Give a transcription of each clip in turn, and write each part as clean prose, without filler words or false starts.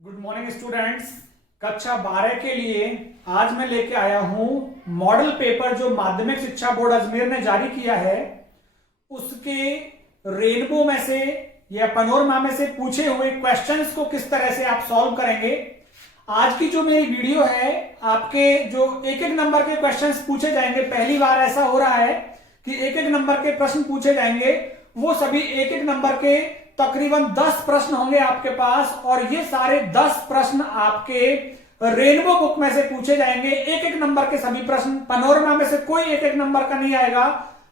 Good morning students. कक्षा 12 के लिए आज मैं लेके आया हूं मॉडल पेपर जो माध्यमिक शिक्षा बोर्ड अजमेर ने जारी किया है उसके रेनबो में से या पनोरमा में से पूछे हुए क्वेश्चंस को किस तरह से आप सॉल्व करेंगे। आज की जो मेरी वीडियो है आपके जो एक एक नंबर के क्वेश्चंस पूछे जाएंगे, पहली बार ऐसा हो रहा है कि एक एक नंबर के प्रश्न पूछे जाएंगे, वो सभी एक एक नंबर के तकरीबन 10 प्रश्न होंगे आपके पास और ये सारे 10 प्रश्न आपके रेनबो बुक में से पूछे जाएंगे। एक एक नंबर के सभी प्रश्न, पनोरमा में से कोई एक एक नंबर का नहीं आएगा।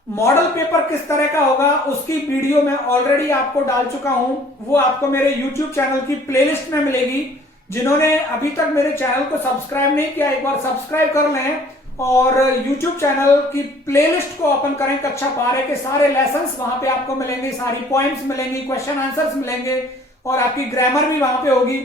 मॉडल पेपर किस तरह का होगा उसकी वीडियो मैं ऑलरेडी आपको डाल चुका हूं, वो आपको मेरे यूट्यूब चैनल की प्लेलिस्ट में मिलेगी। जिन्होंने अभी तक मेरे चैनल को सब्सक्राइब नहीं किया एक बार सब्सक्राइब कर लें और YouTube चैनल की प्लेलिस्ट को ओपन करें। कक्षा 12 के सारे लेसन्स वहां पे आपको मिलेंगे, सारी पॉइंट्स मिलेंगी, क्वेश्चन आंसर्स मिलेंगे और आपकी ग्रामर भी वहां पे होगी।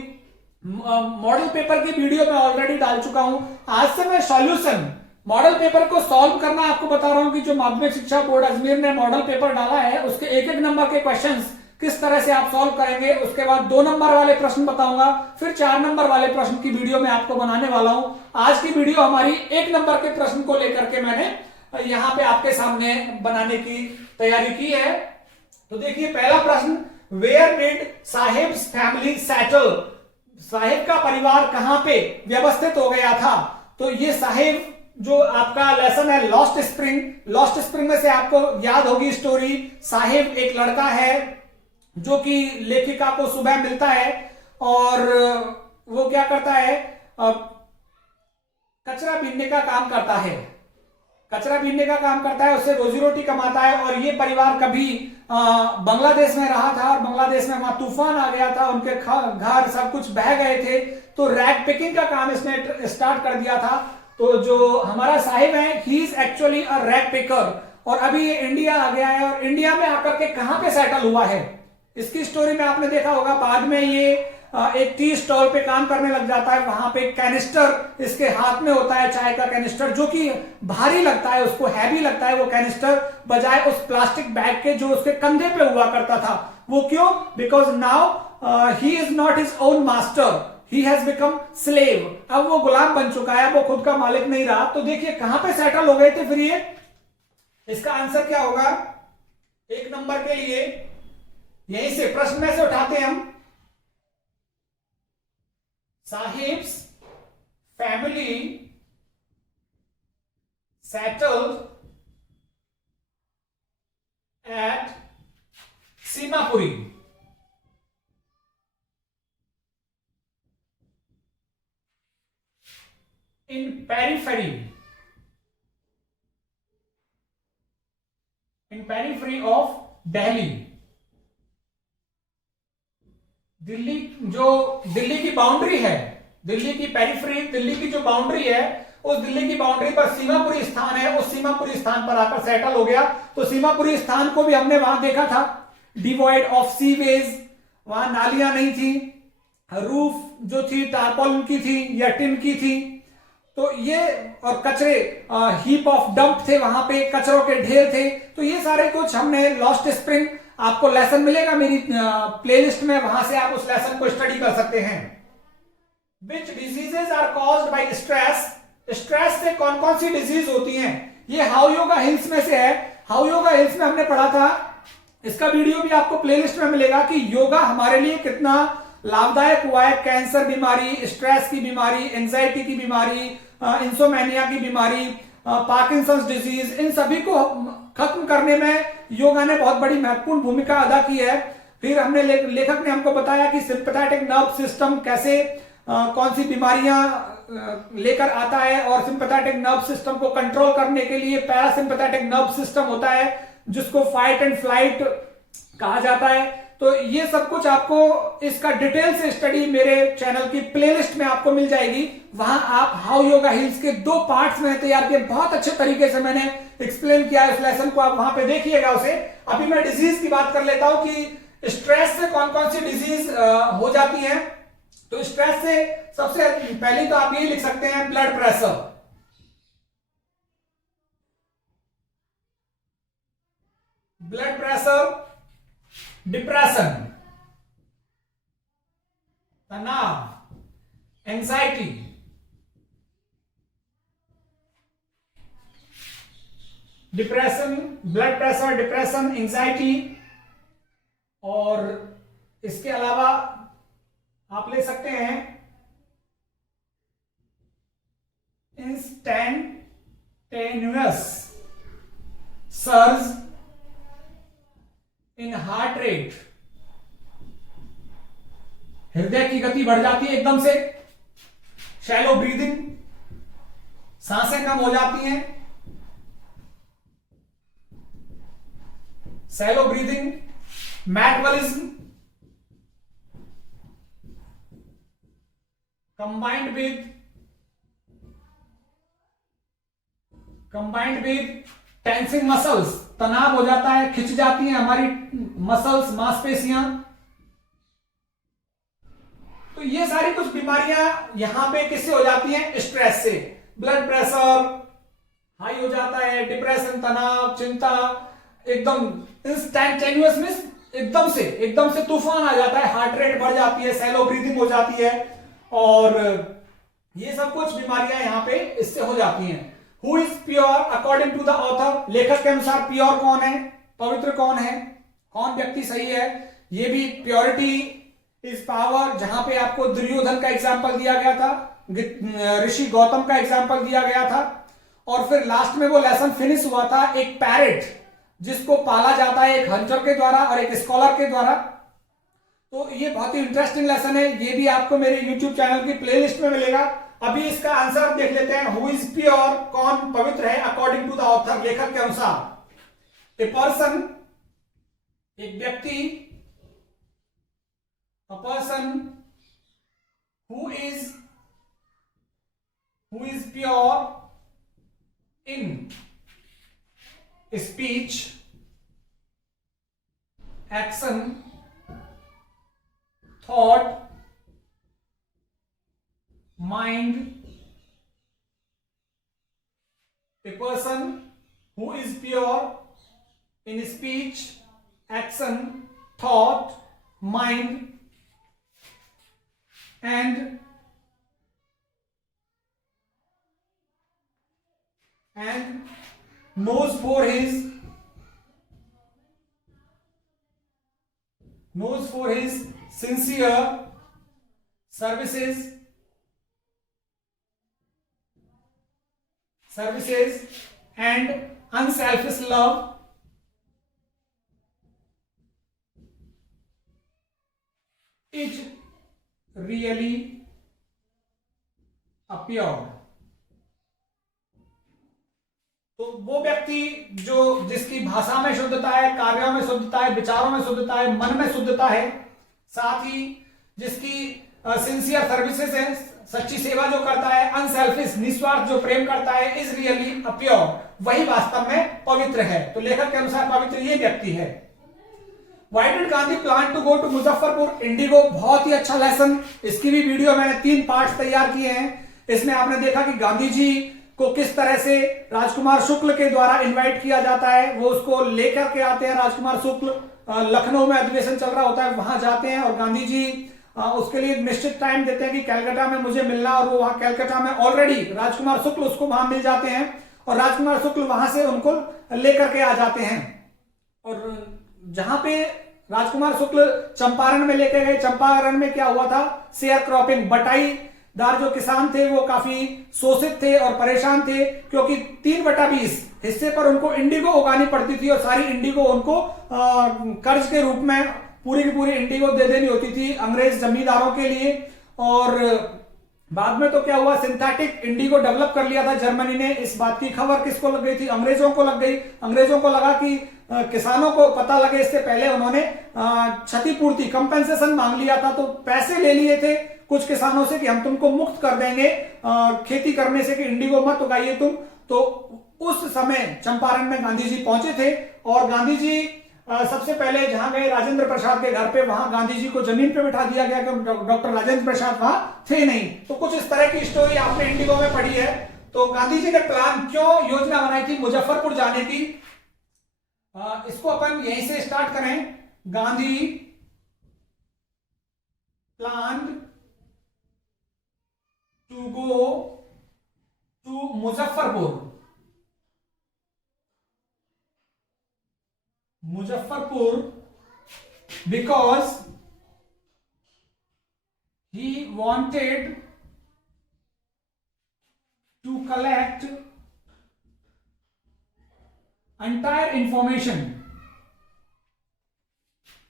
मॉडल पेपर की वीडियो मैं ऑलरेडी डाल चुका हूं। आज से मैं सॉल्यूशन मॉडल पेपर को सॉल्व करना आपको बता रहा हूं कि जो माध्यमिक शिक्षा बोर्ड अजमेर ने मॉडल पेपर डाला है उसके एक एक नंबर के क्वेश्चंस किस तरह से आप सॉल्व करेंगे। उसके बाद 2 नंबर वाले प्रश्न बताऊंगा, फिर 4 नंबर वाले प्रश्न की वीडियो मैं आपको बनाने वाला हूं। आज की वीडियो हमारी 1 नंबर के प्रश्न को लेकर के मैंने यहां पे आपके सामने बनाने की तैयारी की है। तो देखिए पहला प्रश्न, where did Sahib's family settle? Sahib का परिवार कहां पे व्यवस्थित हो गया था? तो ये साहिब जो आपका लेसन है लॉस्ट स्प्रिंग, लॉस्ट स्प्रिंग में से आपको याद होगी स्टोरी। साहिब एक लड़का है जो कि लेखिका को सुबह मिलता है और वो क्या करता है, कचरा बीनने का काम करता है, कचरा बीनने का काम करता है, उससे रोजी रोटी कमाता है। और ये परिवार कभी बांग्लादेश में रहा था और बांग्लादेश में वहां तूफान आ गया था, उनके घर सब कुछ बह गए थे, तो रैग पिकिंग का काम इसने स्टार्ट कर दिया था। तो जो हमारा साहिब है he is actually a rag picker और अभी ये इंडिया आ गया है और इंडिया में आकर के कहां पे सेटल हुआ है इसकी स्टोरी में आपने देखा होगा। बाद में ये एक टी स्टॉल पे काम करने लग जाता है, वहां पे कैनिस्टर इसके हाथ में होता है, चाय का कैनिस्टर जो कि भारी लगता है, उसको हैवी लगता है वो कैनिस्टर, बजाय उस प्लास्टिक बैग के जो उसके कंधे पे हुआ करता था। वो क्यों? Because now he is not his own master, he has become slave. अब वो गुलाम बन चुका है, वो खुद का मालिक नहीं रहा। तो देखिए कहां पे सेटल हो गए थे फिर ये, इसका आंसर क्या होगा 1 नंबर के लिए? यहीं से प्रश्न में से उठाते हैं हम। Sahibs family settled at Seemapuri. In periphery, in periphery of Delhi. Delhi जो दिल्ली की बाउंड्री है, दिल्ली की पेरिफेरी, दिल्ली की जो बाउंड्री है उस दिल्ली की बाउंड्री पर सीमापुरी स्थान है, उस सीमापुरी स्थान पर आकर सेटल हो गया। तो सीमापुरी स्थान को भी हमने वहां देखा था, डिवॉइड ऑफ सीवेज, वहां नालियां नहीं थी, रूफ जो थी टारपॉलिन की थी या टिन की थी। तो ये और कचरे हीप ऑफ डंप थे, वहां पे कचरों के ढेर थे। तो ये सारे कुछ हमने लॉस्ट स्प्रिंग, आपको लेसन मिलेगा मेरी प्लेलिस्ट में, वहां से आप उस लेसन को स्टडी कर सकते हैं। Which diseases are caused by stress? Stress से कौन कौन सी डिजीज होती हैं? ये हाउ योगा हिल्स में से है। हाउ योगा हिल्स में हमने पढ़ा था, इसका वीडियो भी आपको प्लेलिस्ट में मिलेगा कि योगा हमारे लिए कितना लाभदायक हुआ है। कैंसर बीमारी, स्ट्रेस की बीमारी, एंजाइटी की बीमारी, इंसोमेनिया की बीमारी, पार्किंसंस डिजीज, इन सभी को खत्म करने में योगा ने बहुत बड़ी महत्वपूर्ण भूमिका अदा की है। फिर हमने लेखक ने हमको बताया कि सिंपैथेटिक नर्व सिस्टम कैसे कौन सी बीमारियां लेकर आता है और सिंपैथेटिक नर्व सिस्टम को कंट्रोल करने के लिए पैरासिम्पैथेटिक नर्व सिस्टम होता है जिसको फाइट एंड फ्लाइट कहा जाता है। तो ये सब कुछ आपको इसका डिटेल से स्टडी मेरे चैनल की प्लेलिस्ट में आपको मिल जाएगी। वहां आप हाउ योगा हिल्स के 2 पार्ट्स में तैयार किए, बहुत अच्छे तरीके से मैंने एक्सप्लेन किया है उस लेसन को, आप वहां पे देखिएगा उसे। अभी मैं डिजीज की बात कर लेता हूं कि स्ट्रेस से कौन कौन सी डिजीज हो जाती है। तो स्ट्रेस से सबसे पहले तो आप ये लिख सकते हैं blood pressure, blood pressure, depression, तनाव, anxiety, depression, blood pressure, depression, anxiety, और इसके अलावा आप ले सकते हैं instantaneous surge in heart rate, हृदय की गति बढ़ जाती है एकदम से, शैलो ब्रीदिंग, सांसें कम हो जाती हैं, shallow breathing, metabolism combined with tensing muscles, तनाव हो जाता है, खिंच जाती हैं हमारी मसल्स, मांसपेशियां। तो ये सारी कुछ बीमारियां यहां पे किससे हो जाती हैं? स्ट्रेस से। ब्लड प्रेशर हाई हो जाता है, डिप्रेशन, तनाव, चिंता, एकदम इंस्टैंटेनियस मींस एकदम से तूफान आ जाता है, हार्ट रेट बढ़ जाती है, शैलो ब्रीदिंग हो जाती है, और ये सब कुछ बीमारियां यहां पे इससे हो जाती हैं। Who is pure according to the author, लेखक के अनुसार प्योर कौन है, पवित्र कौन है, कौन व्यक्ति सही है? ये भी प्योरिटी इज पावर, जहां पे आपको दुर्योधन का एग्जाम्पल दिया गया था, ऋषि गौतम का एग्जाम्पल दिया गया था, और फिर लास्ट में वो लेसन फिनिश हुआ था एक पैरेट जिसको पाला जाता है एक हंटर के द्वारा और एक स्कॉलर के द्वारा। तो ये बहुत ही इंटरेस्टिंग लेसन है, ये भी आपको मेरे YouTube चैनल की प्लेलिस्ट में मिलेगा। अभी इसका आंसर देख लेते हैं, हु इज प्योर, कौन पवित्र है अकॉर्डिंग टू द ऑथर, लेखक के अनुसार। ए पर्सन, एक व्यक्ति, a person who is pure in speech, action, thought, mind. A person who is pure in speech, action, thought, mind, and knows for his sincere services and unselfish love is really a pure। तो वो व्यक्ति जिसकी भाषा में शुद्धता है, कार्यों में शुद्धता है, विचारों में शुद्धता है, मन में शुद्धता है, साथ ही जिसकी सिंसियर सर्विसेज है, सच्ची सेवा जो करता है, अनसेल्फिश, निस्वार्थ जो प्रेम करता है, इज रियली अ प्योर, वही वास्तव में पवित्र है। तो लेखक के अनुसार पवित्र ये व्यक्ति है। Why did Gandhi plan to go to Muzaffarpur Indigo, बहुत ही अच्छा लेसन, इसकी भी वीडियो मैंने 3 पार्ट तैयार किए हैं। इसमें आपने देखा कि गांधी जी को किस तरह से राजकुमार शुक्ल के द्वारा इनवाइट किया जाता है, वो उसको लेकर के आते हैं। राजकुमार शुक्ल लखनऊ में अधिवेशन चल रहा होता है, वहां जाते हैं और गांधी जी उसके लिए निश्चित टाइम देते हैं कि कलकत्ता में मुझे मिलना, और वो वहां कलकत्ता में ऑलरेडी राजकुमार शुक्ल उसको वहां मिल जाते हैं और राजकुमार शुक्ल वहां से उनको लेकर के आ जाते हैं। और जहां पे राजकुमार शुक्ल चंपारण में लेके गए, चंपारण में क्या हुआ था, शेयर क्रॉपिंग, बटाईदार जो किसान थे वो काफी शोषित थे और परेशान थे, क्योंकि 3/20 हिस्से पर उनको इंडिगो उगानी पड़ती थी और सारी इंडिगो उनको कर्ज के रूप में पूरी की पूरी इंडिगो दे देनी होती थी अंग्रेज जमींदारों के लिए। और बाद में तो क्या हुआ, सिंथेटिक इंडिगो डेवलप कर लिया था जर्मनी ने। इस बात की खबर किसको लग गई थी, अंग्रेजों को लग गई। अंग्रेजों को लगा कि किसानों को पता लगे, इससे पहले उन्होंने क्षतिपूर्ति, कंपेंसेशन मांग लिया था, तो पैसे ले लिए थे कुछ किसानों से कि हम तुमको मुक्त कर देंगे खेती करने से, कि इंडिगो मत उगाइए तुम। तो उस समय चंपारण में गांधी जी पहुंचे थे और गांधी जी सबसे पहले जहां गए राजेंद्र प्रसाद के घर पे, वहां गांधी जी को जमीन पे बिठा दिया गया क्योंकि डॉक्टर राजेंद्र प्रसाद वहां थे नहीं। तो कुछ इस तरह की स्टोरी आपने इंडिगो में पढ़ी है। तो गांधी जी ने प्लान, क्यों योजना बनाई थी मुजफ्फरपुर जाने की, इसको अपन यहीं से स्टार्ट करें। Gandhi plan Muzaffarpur because he wanted to collect entire information.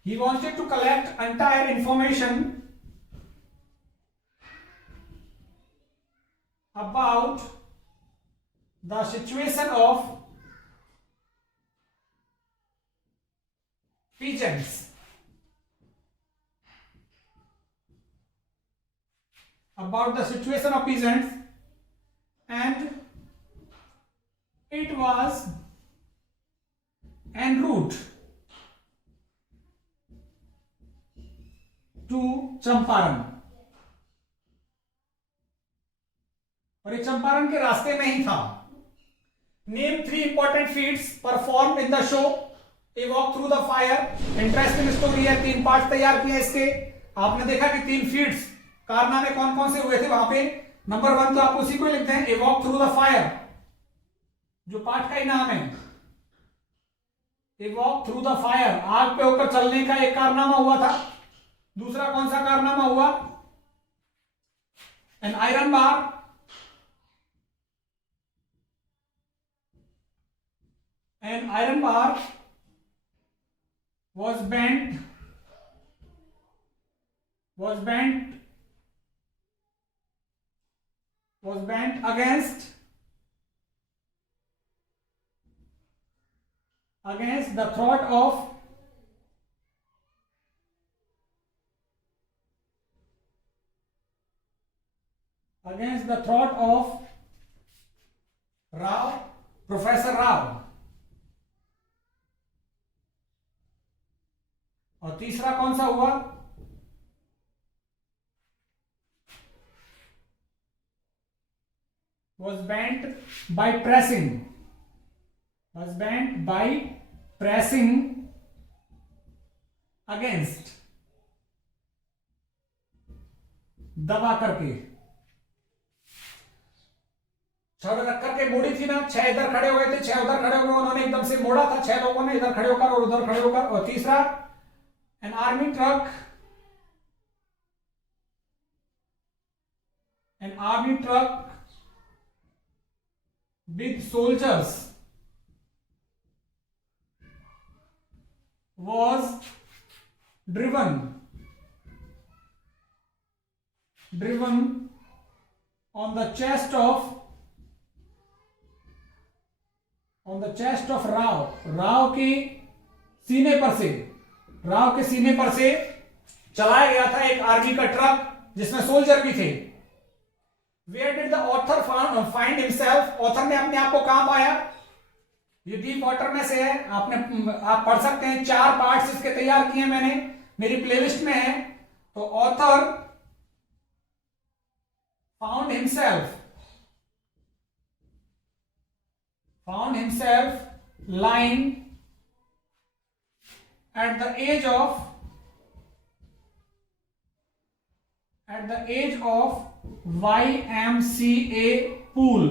He wanted to collect entire information about the situation of pigeons. About the situation of pigeons, and it was en route to Champaran, और ये चंपारण के रास्ते में ही था. Name 3 important feats perform in the show. A walk through the fire. Interesting story है. 3 part तैयार किए इसके. आपने देखा कि 3 फीट्स कारनामे कौन कौन से हुए थे वहां पे. नंबर 1 तो आप उसी को लिखते हैं, ए वॉक थ्रू द फायर, जो पार्ट का ही नाम है. ए वॉक थ्रू द फायर, आग पे होकर चलने का एक कारनामा हुआ था. दूसरा कौन सा कारनामा हुआ? An iron bar. An iron bar was bent against the throat of Rao, Professor Rao. और तीसरा कौन सा हुआ? was bent by pressing against, दबा करके. छड़ रख करके मोड़ी थी ना. 6 इधर खड़े हुए थे, 6 उधर खड़े हुए. उन्होंने एकदम से मोड़ा था 6 लोगों ने, इधर खड़े होकर और उधर खड़े होकर. और तीसरा an army truck with soldiers was driven on the chest of Rao के सीने पर से चलाया गया था एक आर्मी का ट्रक जिसमें सोल्जर भी थे. Where did the author find himself? Author ने अपने आप को कहां पाया? ये डीप वाटर में से है. आप पढ़ सकते हैं. 4 पार्ट्स इसके तैयार किए मैंने, मेरी प्लेलिस्ट में है. तो author found himself lying at the edge of YMCA pool.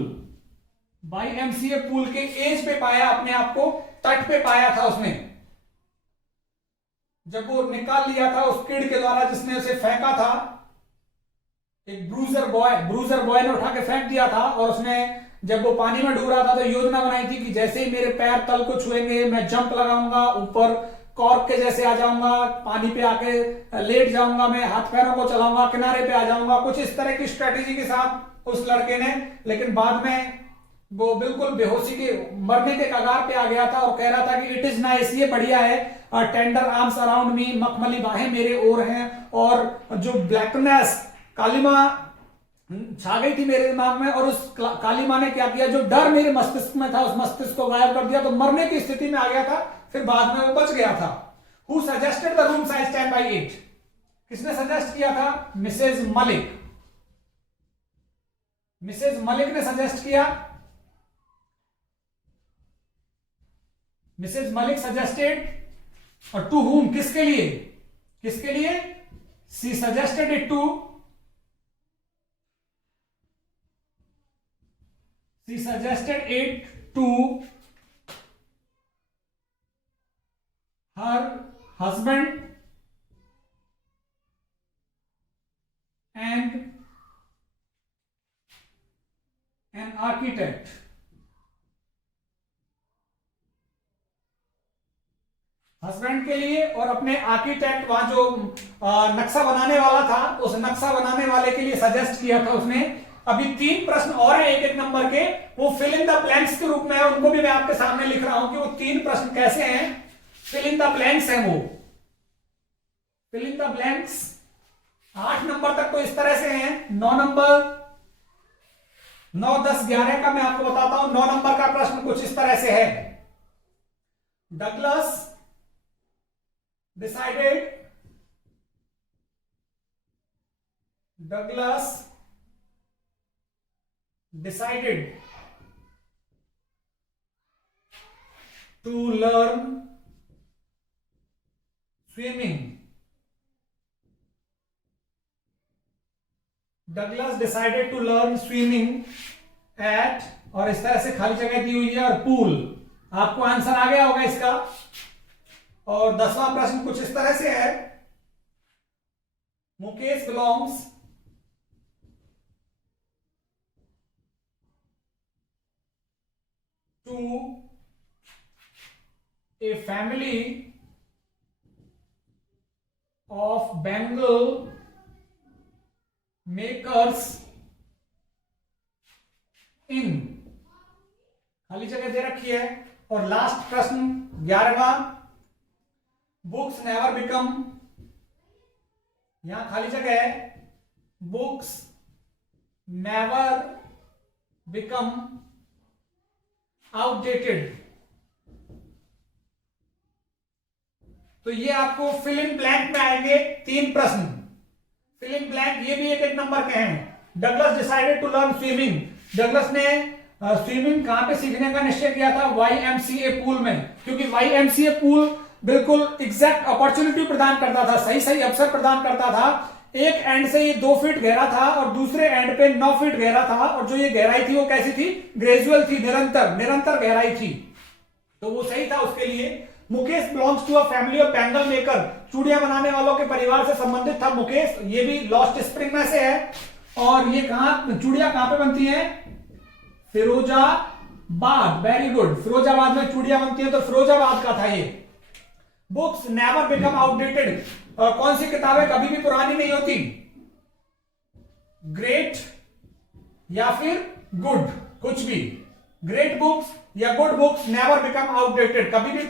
YMCA pool के एज पे पाया अपने आप को, तट पे पाया था उसने. जब वो निकाल लिया था उस किड के द्वारा जिसने उसे फेंका था. एक ब्रूजर बॉय ने उठा के फेंक दिया था. और उसने जब वो पानी में डूब रहा था तो योजना बनाई थी कि जैसे ही मेरे पैर तल को छुएंगे मैं जंप लगाऊंगा, ऊपर कॉर्क के जैसे आ जाऊंगा, पानी पे आके लेट जाऊंगा, मैं हाथ पैरों को चलाऊंगा, किनारे पे आ जाऊंगा. कुछ इस तरह की स्ट्रेटेजी के साथ उस लड़के ने, लेकिन बाद में वो बिल्कुल बेहोशी के मरने के कगार पे आ गया था और कह रहा था कि इट इज नाइस, ये बढ़िया है. टेंडर आर्म्स अराउंड मी, मखमली बाहें मेरे ओर हैं. और जो ब्लैकनेस, कालिमा छा गई थी मेरे दिमाग में, और उस कालिमा ने क्या किया, जो डर मेरे मस्तिष्क में था उस मस्तिष्क को गायब कर दिया. तो मरने की स्थिति में आ गया था. फिर बाद में वो बच गया था. Who suggested the room size 10/8? किसने सजेस्ट किया था? मिसेज मलिक ने सजेस्ट किया. Mrs Malik suggested. और टू whom? किसके लिए? She suggested it to her husband and an architect. Husband के लिए और अपने आर्किटेक्ट, वहां जो नक्शा बनाने वाला था, उस नक्शा बनाने वाले के लिए सजेस्ट किया था उसने। अभी 3 प्रश्न और हैं एक एक नंबर के, वो फिल इन द ब्लैंक्स के रूप में है, उनको भी मैं आपके सामने लिख रहा हूं कि वो 3 प्रश्न कैसे हैं। फिल इन द ब्लैंक्स है वो, fill in the blanks 8 number तक तो इस तरह से हैं। 9 नंबर, 9, 10, 11 का मैं आपको बताता हूं। 9 नंबर का प्रश्न कुछ इस तरह से है। Douglas decided to learn swimming. Douglas decided to learn swimming at, और इस तरह से खाली जगह दी हुई है, और पूल। आपको आंसर आ गया होगा इसका। और 10वां प्रश्न कुछ इस तरह से है। Mukesh belongs to a family of bangle makers in, खाली जगह दे रखी है। और लास्ट प्रश्न 11वां, बुक्स नेवर बिकम, यहां खाली जगह है, बुक्स नेवर बिकम आउटडेटेड। तो ये आपको फिल इन ब्लैंक में आएंगे 3 प्रश्न। फिल इन ब्लैंक ये भी एक एक नंबर के हैं। Douglas decided to learn swimming, Douglas ने स्विमिंग कहां पे सीखने का निश्चय किया था? YMCA पूल में, क्योंकि YMCA पूल बिल्कुल एग्जैक्ट अपॉर्चुनिटी प्रदान करता था, सही सही अवसर प्रदान करता था। एक एंड से ये 2 फीट गहरा था और दूसरे एंड पे 9 फीट गहरा था, और जो ये गहराई थी वो कैसी थी? ग्रेजुअल थी, निरंतर गहराई थी, तो वो सही था उसके लिए। Mukesh belongs to a family of bangle maker, चूड़ियां बनाने वालों के परिवार से संबंधित था मुकेश। ये भी लॉस्ट स्प्रिंग में से है। और ये चूड़ियां कहां पे बनती हैं? फिरोजाबाद। वेरी गुड, फिरोजाबाद में चूड़ियां बनती हैं, तो फिरोजाबाद का था ये। बुक्स नेवर बिकम आउटडेटेड, कौन सी किताबें कभी भी पुरानी नहीं होती? ग्रेट या फिर गुड, कुछ भी। ग्रेट बुक्स या good books never become outdated, कभी भी।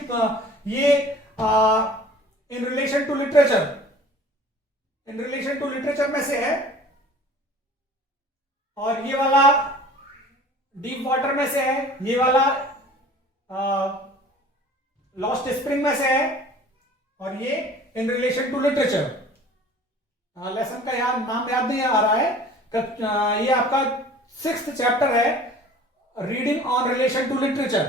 ये इन रिलेशन टू लिटरेचर में से है। और ये वाला डीप वाटर में से है, ये वाला लॉस्ट स्प्रिंग में से है, और ये in relation to literature. Lesson का नाम याद नहीं आ रहा है। ये आपका 6th चैप्टर है, reading on relation to literature.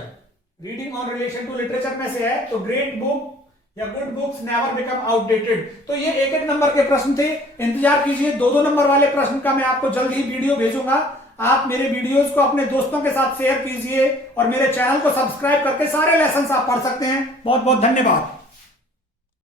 Reading on relation to literature में से है। तो ग्रेट बुक या good books never become outdated. तो ये एक एक नंबर के प्रश्न थे। इंतजार कीजिए 2-2 नंबर वाले प्रश्न का मैं आपको जल्द ही वीडियो भेजूंगा। आप मेरे वीडियोस को अपने दोस्तों के साथ शेयर कीजिए और मेरे चैनल को सब्सक्राइब करके सारे लेसन्स आप पढ़ सकते हैं। बहुत बहुत धन्यवाद।